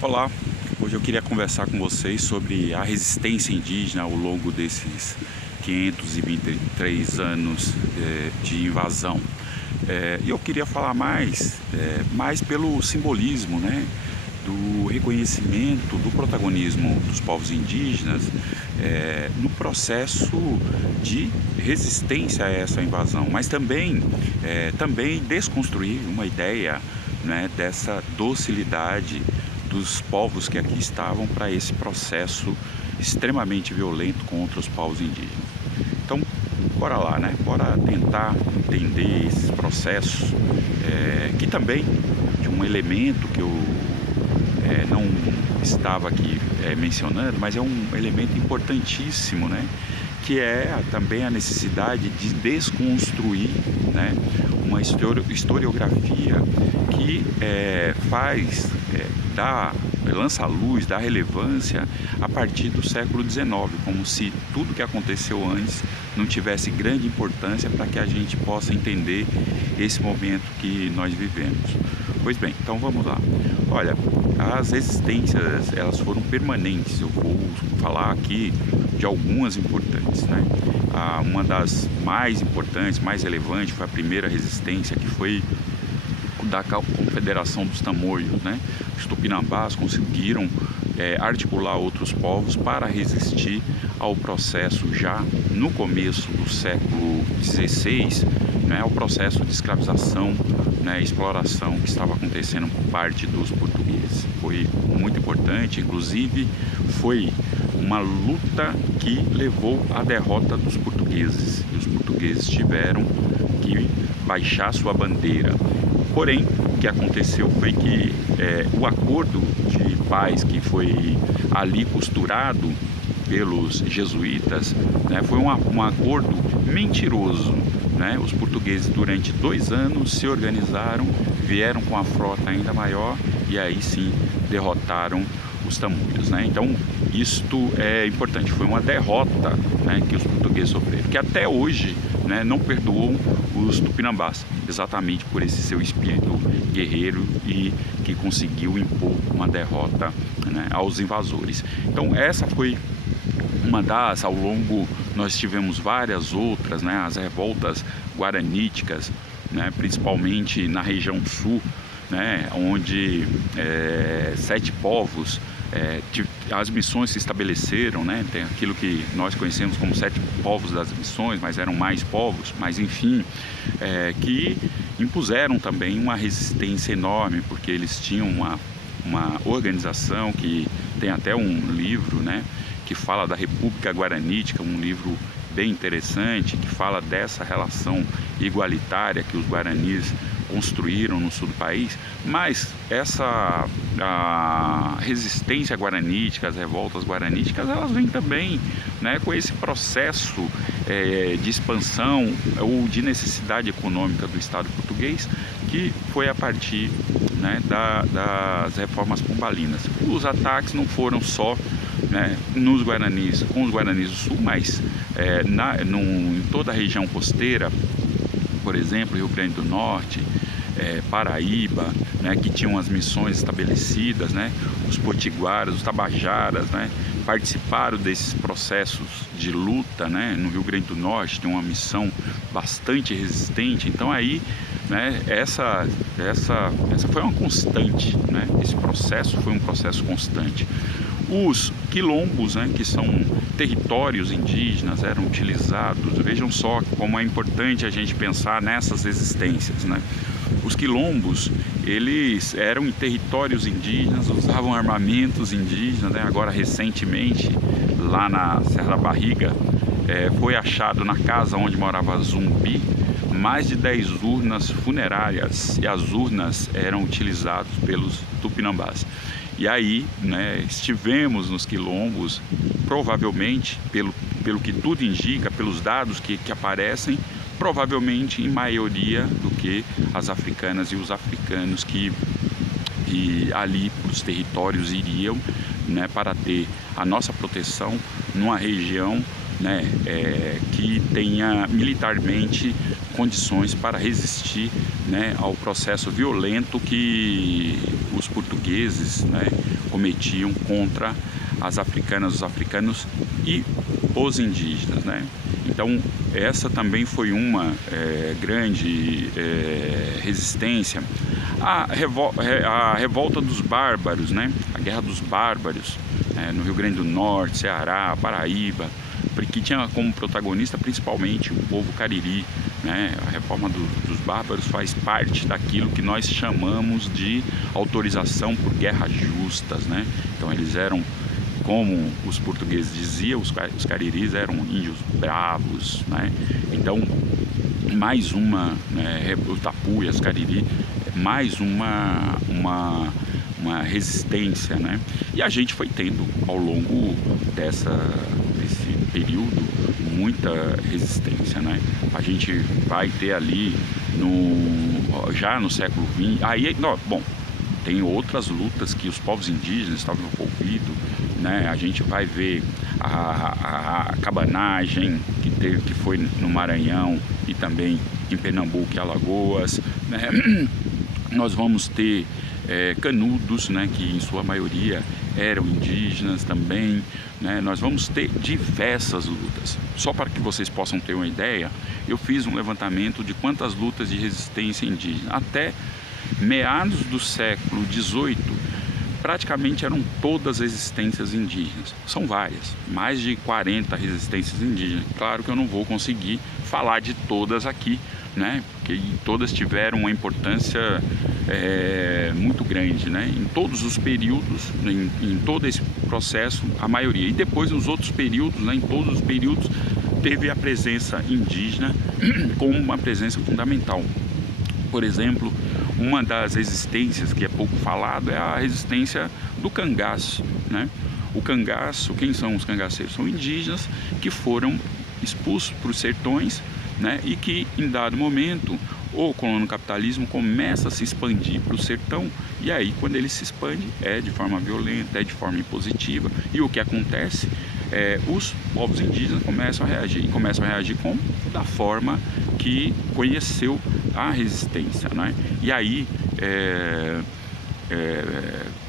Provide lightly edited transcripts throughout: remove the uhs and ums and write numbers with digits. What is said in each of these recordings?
Olá, hoje eu queria conversar com vocês sobre a resistência indígena ao longo desses 523 anos de invasão. E eu queria falar mais pelo simbolismo, né, do reconhecimento do protagonismo dos povos indígenas no processo de resistência a essa invasão, mas também desconstruir uma ideia, né, dessa docilidade dos povos que aqui estavam para esse processo extremamente violento contra os povos indígenas. Então, bora lá, né? Bora tentar entender esses processos, que também, de um elemento que eu não estava aqui mencionando, mas é um elemento importantíssimo, né? Que é também a necessidade de desconstruir, né, uma historiografia que lança a luz, dá relevância a partir do século XIX, como se tudo que aconteceu antes não tivesse grande importância para que a gente possa entender esse momento que nós vivemos. Pois bem, então vamos lá. Olha, as resistências, elas foram permanentes. Eu vou falar aqui de algumas importantes, né? Uma das mais importantes, mais relevantes, foi a primeira resistência, que foi da Confederação dos Tamoios, né? Os tupinambás conseguiram articular outros povos para resistir ao processo, já no começo do século XVI, né, ao processo de escravização, né, exploração que estava acontecendo por parte dos portugueses. Foi muito importante, inclusive foi uma luta que levou à derrota dos portugueses. Os portugueses tiveram que baixar sua bandeira. Porém, o que aconteceu foi que o acordo de paz que foi ali costurado pelos jesuítas, né, foi um acordo mentiroso, né? Os portugueses, durante 2 anos, se organizaram, vieram com a frota ainda maior e aí sim derrotaram os tamoios, né? Então, isto é importante, foi uma derrota, né, que os portugueses sofreram, que até hoje, né, não perdoam os tupinambás, exatamente por esse seu espírito guerreiro e que conseguiu impor uma derrota, né, aos invasores. Então, essa foi uma das, ao longo nós tivemos várias outras, né, as revoltas guaraníticas, né, principalmente na região sul, né, onde 7 povos, as missões se estabeleceram, né, tem aquilo que nós conhecemos como 7 povos das missões, mas eram mais povos, mas enfim, que impuseram também uma resistência enorme, porque eles tinham uma organização que tem até um livro, né, que fala da República Guaranítica, um livro bem interessante, que fala dessa relação igualitária que os guaranis construíram no sul do país. Mas a resistência guaranítica, as revoltas guaraníticas, elas vêm também, né, com esse processo de expansão ou de necessidade econômica do Estado português, que foi a partir, né, das reformas pombalinas. Os ataques não foram só, né, com os guaranis do sul, mas em toda a região costeira, por exemplo, Rio Grande do Norte, Paraíba, né, que tinham as missões estabelecidas, né, os potiguaras, os tabajaras, né, participaram desses processos de luta, né. No Rio Grande do Norte tem uma missão bastante resistente. Então aí, né, essa foi uma constante, né, esse processo foi um processo constante. Os quilombos, né, que são territórios indígenas, eram utilizados. Vejam só como é importante a gente pensar nessas resistências, né? Os quilombos, eles eram em territórios indígenas, usavam armamentos indígenas, né? Agora, recentemente, lá na Serra da Barriga, foi achado na casa onde morava Zumbi mais de 10 urnas funerárias, e as urnas eram utilizadas pelos tupinambás. E aí, né, estivemos nos quilombos, provavelmente, pelo que tudo indica, pelos dados que aparecem, provavelmente em maioria do que as africanas e os africanos que ali para os territórios iriam, né, para ter a nossa proteção numa região, né, que tenha militarmente condições para resistir, né, ao processo violento que os portugueses, né, cometiam contra as africanas, os africanos e os indígenas, né? Então essa também foi uma grande resistência. A revolta dos bárbaros, né? A Guerra dos Bárbaros, no Rio Grande do Norte, Ceará, Paraíba, que tinha como protagonista principalmente o povo cariri, né? A reforma dos bárbaros faz parte daquilo que nós chamamos de autorização por guerras justas, né? Então eles eram, como os portugueses diziam, os cariris eram índios bravos, né? Então, mais uma, né, o tapuia, os cariri, mais uma resistência, né? E a gente foi tendo, ao longo desse período, muita resistência, né? A gente vai ter ali, já no século XX, aí, bom, tem outras lutas que os povos indígenas estavam envolvidos, né? A gente vai ver a cabanagem que foi no Maranhão e também em Pernambuco e Alagoas, né? Nós vamos ter canudos, né, que em sua maioria eram indígenas também, né? Nós vamos ter diversas lutas. Só para que vocês possam ter uma ideia, eu fiz um levantamento de quantas lutas de resistência indígena. Até meados do século XVIII, praticamente eram todas resistências indígenas. São várias, mais de 40 resistências indígenas. Claro que eu não vou conseguir falar de todas aqui, né? Porque todas tiveram uma importância muito grande, né? Em todos os períodos, em todo esse processo, a maioria. E depois, nos outros períodos, né, em todos os períodos, teve a presença indígena como uma presença fundamental. Por exemplo, uma das resistências que é pouco falado é a resistência do cangaço, né? O cangaço, quem são os cangaceiros? São indígenas que foram expulsos para os sertões, né? E que em dado momento o colonocapitalismo começa a se expandir para o sertão, e aí quando ele se expande é de forma violenta, é de forma impositiva, e o que acontece os povos indígenas começam a reagir, e começam a reagir como? Da forma que conheceu a resistência, né? E aí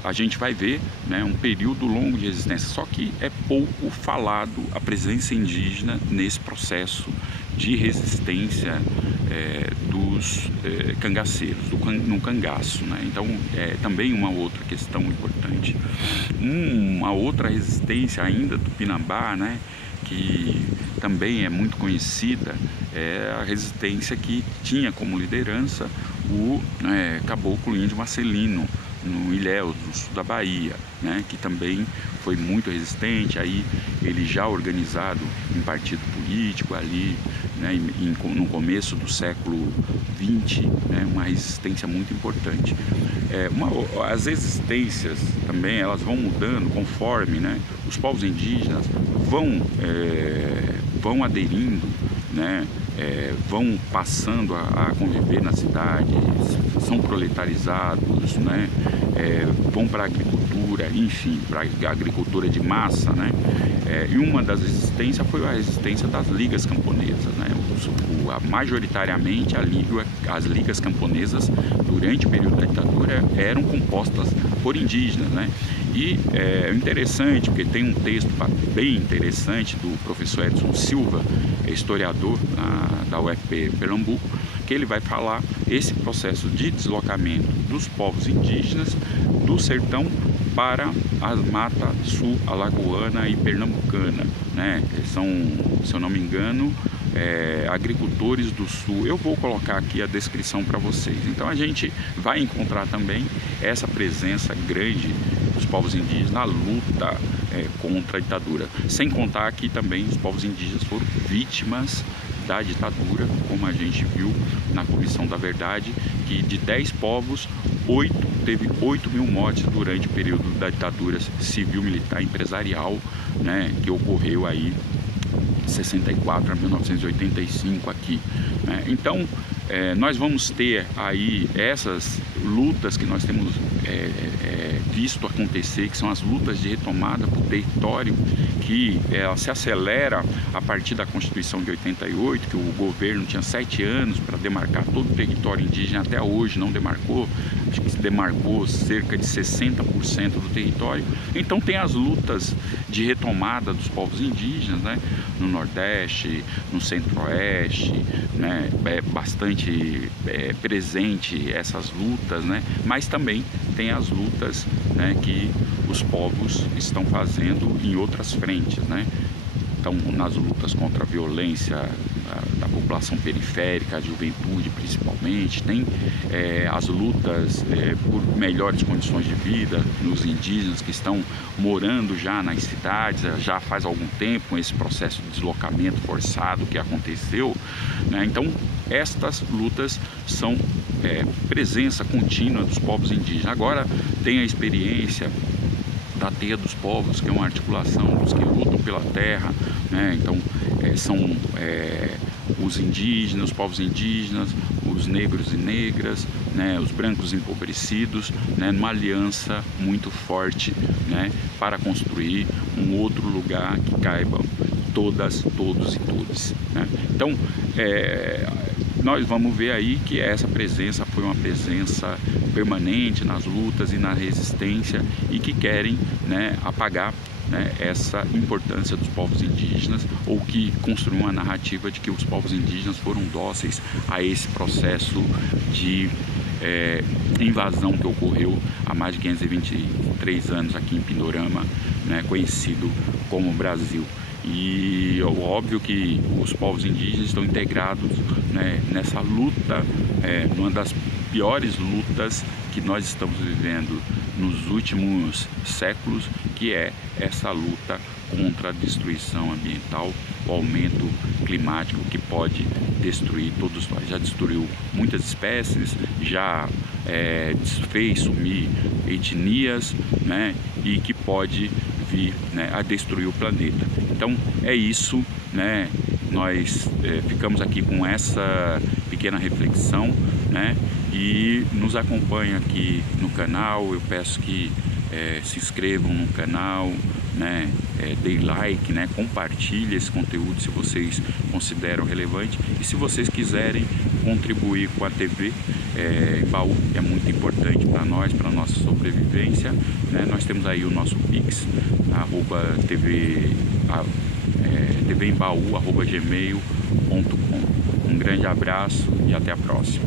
a gente vai ver, né, um período longo de resistência, só que é pouco falado a presença indígena nesse processo de resistência dos cangaceiros, no cangaço, né? Então é também uma outra questão importante. Uma outra resistência ainda do Pinambá, né, que também é muito conhecida, é a resistência que tinha como liderança o caboclo índio Marcelino, no Ilhéus, no sul da Bahia, né, que também foi muito resistente. Aí ele já organizado em partido político ali, né, no começo do século XX, né, uma resistência muito importante. As resistências também elas vão mudando conforme, né, os povos indígenas vão aderindo, né, vão passando a conviver na cidade, são proletarizados, né, vão para a agricultura, enfim, para a agricultura de massa, né, e uma das resistências foi a resistência das ligas camponesas, né, majoritariamente as ligas camponesas durante o período da ditadura eram compostas por indígenas, né. E é interessante, porque tem um texto bem interessante do professor Edson Silva, historiador da UFP Pernambuco, que ele vai falar esse processo de deslocamento dos povos indígenas do sertão para as matas sul alagoana e pernambucana, né? São, se eu não me engano, agricultores do sul. Eu vou colocar aqui a descrição para vocês. Então a gente vai encontrar também essa presença grande dos povos indígenas na luta contra a ditadura. Sem contar que também os povos indígenas foram vítimas da ditadura, como a gente viu na Comissão da Verdade, que de 10 povos, teve 8 mil mortes durante o período da ditadura civil, militar, empresarial, né, que ocorreu aí de 64 a 1985 aqui, né? Então nós vamos ter aí essas lutas que nós temos visto acontecer, que são as lutas de retomada para o território, que ela se acelera a partir da Constituição de 88, que o governo tinha 7 anos para demarcar todo o território indígena, até hoje não demarcou, acho que se demarcou cerca de 60% do território. Então tem as lutas de retomada dos povos indígenas, né, no Nordeste, no Centro-Oeste, né, bastante presente essas lutas, né, mas também tem as lutas, né, que os povos estão fazendo em outras frentes, né? Então, nas lutas contra a violência da população periférica, a juventude principalmente, tem as lutas por melhores condições de vida nos indígenas que estão morando já nas cidades, já faz algum tempo, com esse processo de deslocamento forçado que aconteceu, né? Então, estas lutas são presença contínua dos povos indígenas. Agora tem a experiência da Teia dos Povos, que é uma articulação dos que lutam pela terra, né? Então são os indígenas, os povos indígenas, os negros e negras, né? Os brancos empobrecidos, né? Numa aliança muito forte, né? Para construir um outro lugar que caibam todas, todos e todes, né? Então nós vamos ver aí que essa presença foi uma presença permanente nas lutas e na resistência, e que querem, né, apagar, né, essa importância dos povos indígenas, ou que construir uma narrativa de que os povos indígenas foram dóceis a esse processo de invasão que ocorreu há mais de 523 anos aqui em Pindorama, né, conhecido como Brasil. E óbvio que os povos indígenas estão integrados, né, nessa luta, numa das piores lutas que nós estamos vivendo nos últimos séculos, que é essa luta contra a destruição ambiental, o aumento climático que pode destruir todos nós. Já destruiu muitas espécies, já fez sumir etnias, né, e que pode vir, né, a destruir o planeta. Então é isso, né? Nós ficamos aqui com essa pequena reflexão, né? E nos acompanha aqui no canal. Eu peço que se inscrevam no canal, né? Dê like, né? Compartilhe esse conteúdo se vocês consideram relevante, e se vocês quiserem contribuir com a TV Embaú, que é muito importante para nós, para a nossa sobrevivência, né? Nós temos aí o nosso Pix, tvembaú@gmail.com. Um grande abraço e até a próxima.